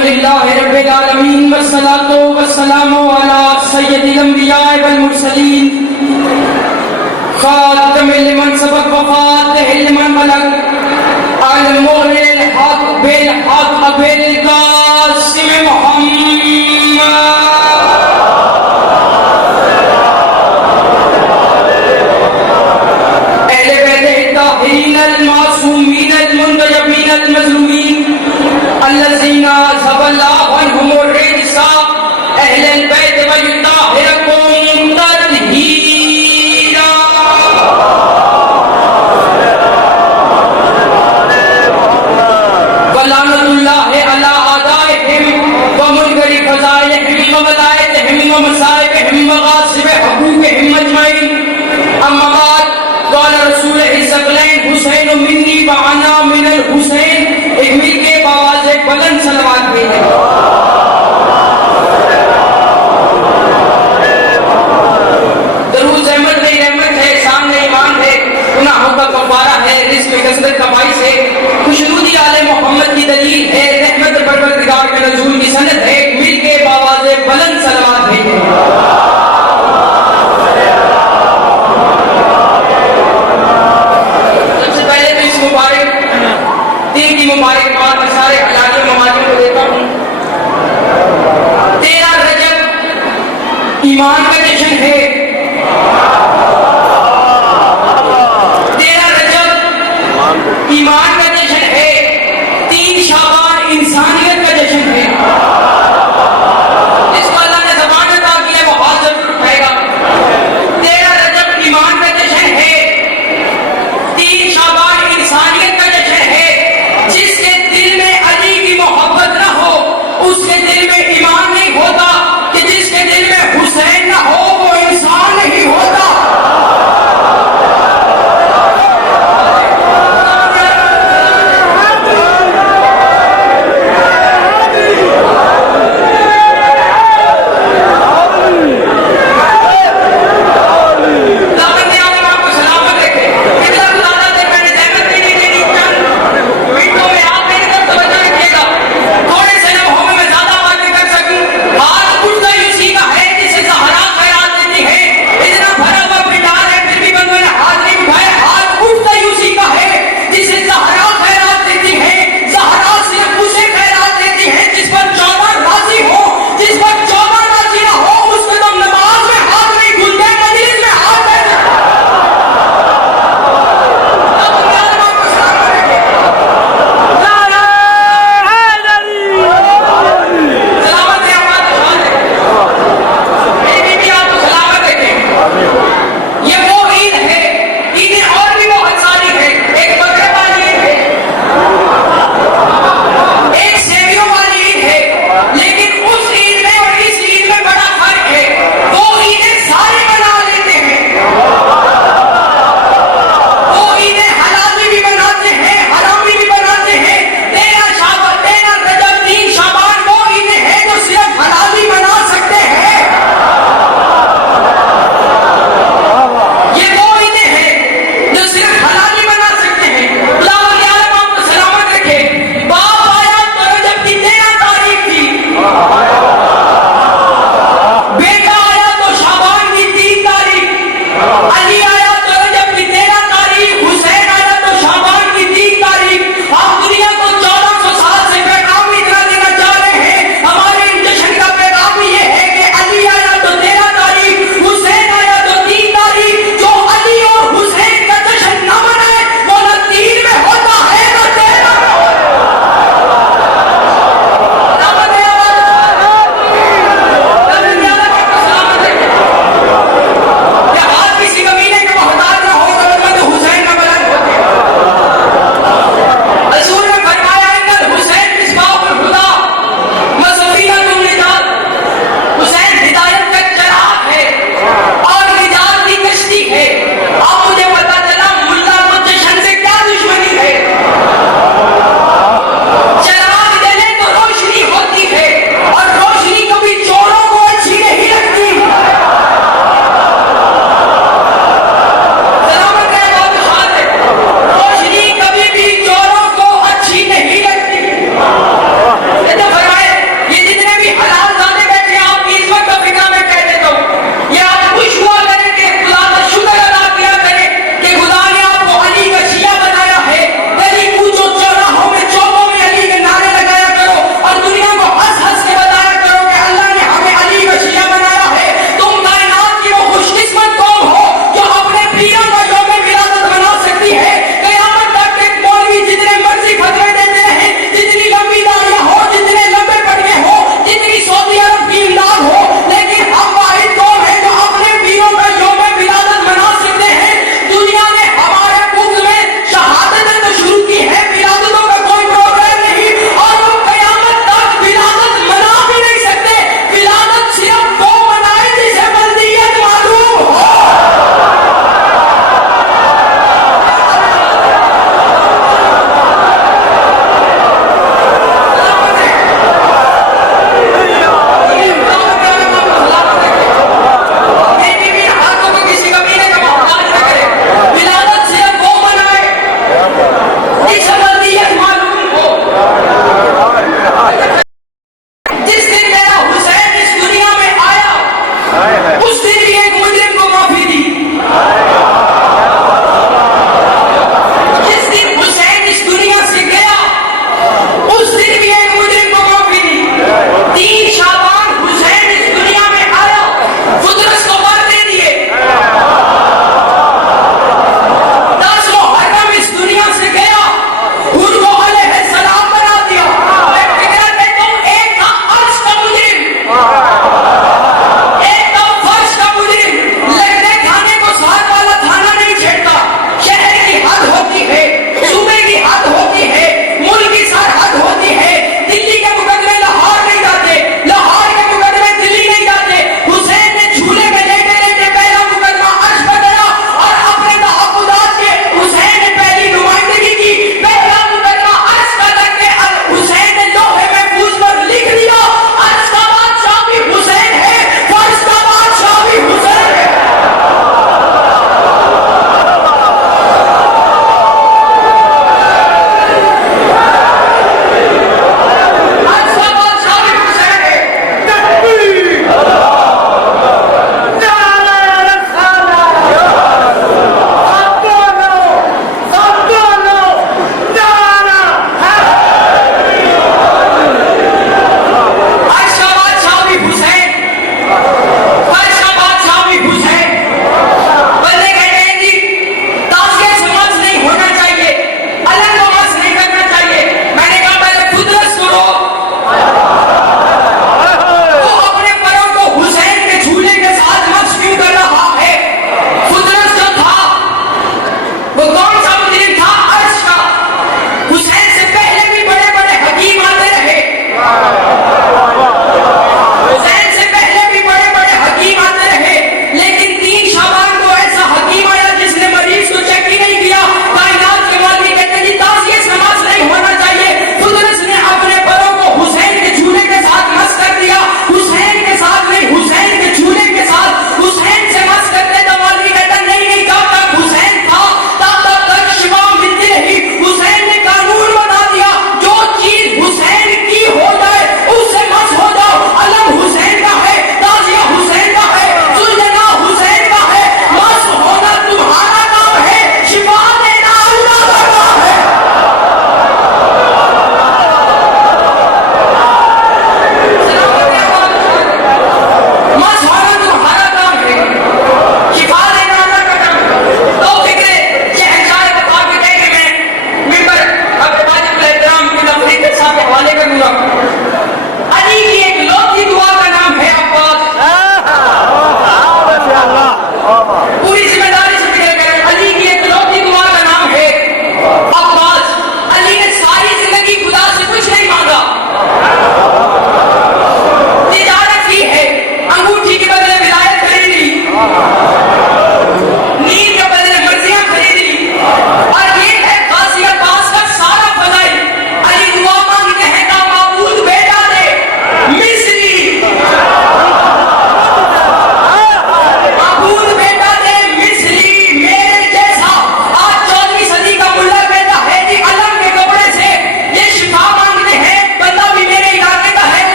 अल्हम्दुलिल्लाहि रब्बिल आलमीन वस्सलातु वस्सलामु अला सय्यदिल अंबिया वल मुरसलीन खातमिल लिमन सबक व फातिहिल लिमन बलग अल मुग़निल हक बिल हक बिल कासिम मुहम्मद अहले बैत ताहीन अल मासूमीन अल मुंतजबीन अल मज़लूमीन अल्लज़ीना ज़बल्लाहु अन्हुमुर रिज्सा अहलल बैत व युताहिरुकुम तत्हीरा। वलानतुल्लाहि अला आदाइहिम व मुनकरि फ़ज़ाइलिहिम व वलायतिहिम व मसाइबिहिम व गासिब हुकूकिहिम अजमईन। अम्मा बाद क़ाल रसूलुल्लाह सल्लल्लाहु हुसैन मिन्नी व अना मिनल हुसैन। एक मिल के आवाज़ एक बुलंद सलवात भी है। दरूद रहमत नहीं रहमत है, सामने ईमान है, गुनाहों का कफ़ारा है, रिज़्क़ में कसरत का बाइस है, खुशनूदी आले मोहम्मद की दलील है, रहमत परवरदिगार के नज़ूल की सनद है। मिल के आवाज़ एक बुलंद सलवात भी है। सबसे पहले तो इस मुबारक दिन की मुबारकबाद मैं सारे हलाली ममालिक को देता हूँ। 13 रजब ईमान का जश्न है। 13 रजब ईमान का जश्न है। 3 शाबान इंसानियत का जश्न है। जिसको अल्लाह ने ज़बान अता की है वो हाथ जरूर उठाएगा। 13 रजब ईमान का जश्न है। 3 शाबान इंसानियत का जश्न है। जिसके दिल में अली की मोहब्बत ना हो उसके दिल में ईमान नहीं होता, कि जिसके दिल में हुसैन ना हो वो इंसान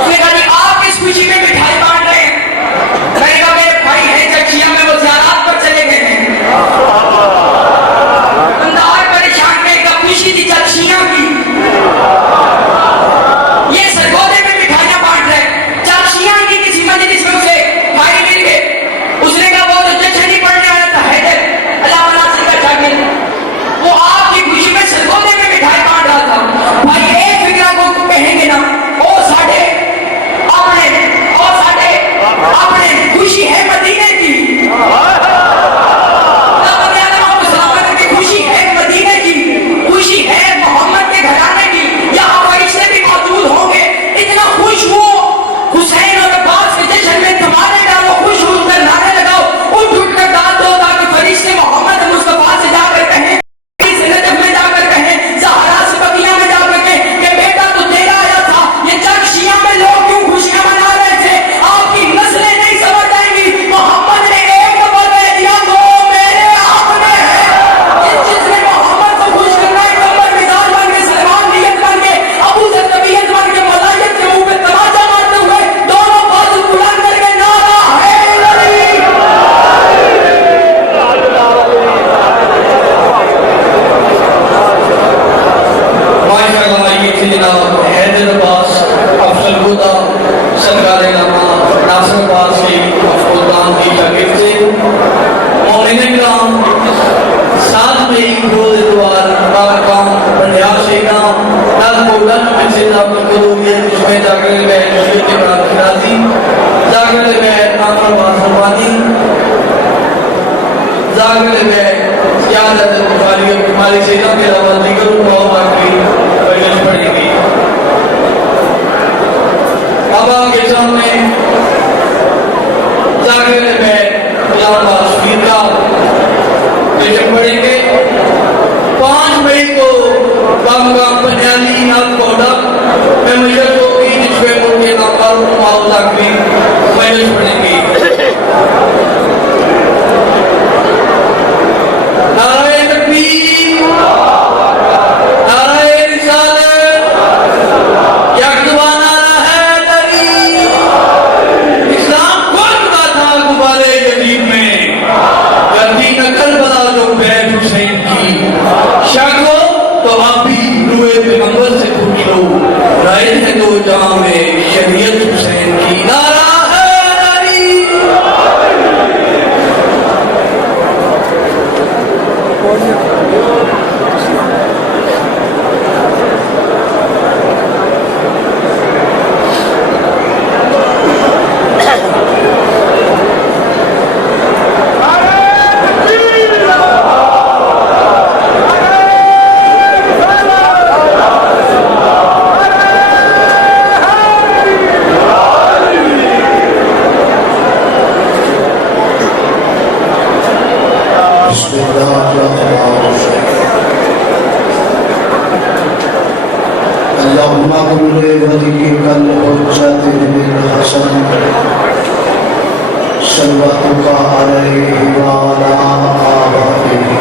उसने कहा जी आप किस खुशी में मिठाई बांट रहे हैं? मैंने कहा मेरे भाई हैं चर्चिया में, वो ज़ियारत पर चले गए हैं। दुकानदार परेशान रहेगा, खुशी थी चर्चिया की, ये सरगोदे में मिठाइयां बांट रहे, चर्चिया की किसी मजलिस में उसे भाई मिल गए। उसने कहा वो तो जश्न ही पढ़ने आया था, हैदर अल्लाह मनासिर का शागिर्द, वो आपकी खुशी में सरगोदे में मिठाई बांट रहा था। भाई एक फिक्रा को कहेंगे ना, ओ साढ़े अपने खुशी है मदीने की, खुशी है मदीने की, खुशी है मोहम्मद के घराने की, यहाँ फरिश्ते भी मौजूद होंगे। इतना खुश हो हुसैन और अब्बास के जश्न में तुम्हारे डालो, खुश उठकर नारे लगाओ, उठ कर डाल दो, ताकि फरिश्ते मोहम्मद मुस्तफा से जाकर कहें, नजफ में जाकर कहें, ज़हरा से बकिया में जाकर कहें कि बेटा तो तेरा आया था। ये चर्चिया में लोग क्यों खुशियां मना रहे थे? आपकी नस्लें नहीं समझ आएंगी। मोहम्मद ने एक नंबर में दिया, वो मेरे आपने है। इस जिसने मोहम्मद को खुश करना, एक नंबर मिजाज बन के, सलमान नियत बन के, अबू जर तबीयत बन के, मलाइकत के मुंह पे तमाचा मारते हुए दोनों बाजू बुलंद करके नारा है अली। माशाअल्लाह, ये थे जनाब हैदर अब्बास अफजल हुदा सरकारे नामा नासिर अब्बास की सुल्तान की शागिर्द थे। मोमिन किराम 7 मई को द्वार बारकाम बंदियार शेखना नल कोडन में से नाम करूंगे, जिसमें जाकर गए शेख इमरान खिलासी, जाकर गए नाम अब्बास रवानी, जाकर गए याद बुखारी और कुमारी सेना के अलावा दीगर मौलाना की बयान पढ़ेगी। अब आपके सामने जाकर मैं लामा शरीर का पेश पढ़ेंगे। 5 मई को बाबा पन्याली नाल कोडा में मजलिस होगी, जिसमें मुझे अकाल मुआवजा की मजलिस पढ़ेंगी। नारे तकबीर, नारे रिसालत, यकवा नारा हैदरी। इस्लाम कौन का था गुबारे जदीद में, गर्दी नकल बना जो बैर हुसैन की। शक हो तो आप भी रुए पैगंबर से पूछ लो, राय है दो जहां में शरीयत हुसैन की। नारा अल्लाहुम्मा कुल्ले वलिय्यिकल हुज्जतिल हसन सल्लल्लाहु अलैहि व अला आलिहि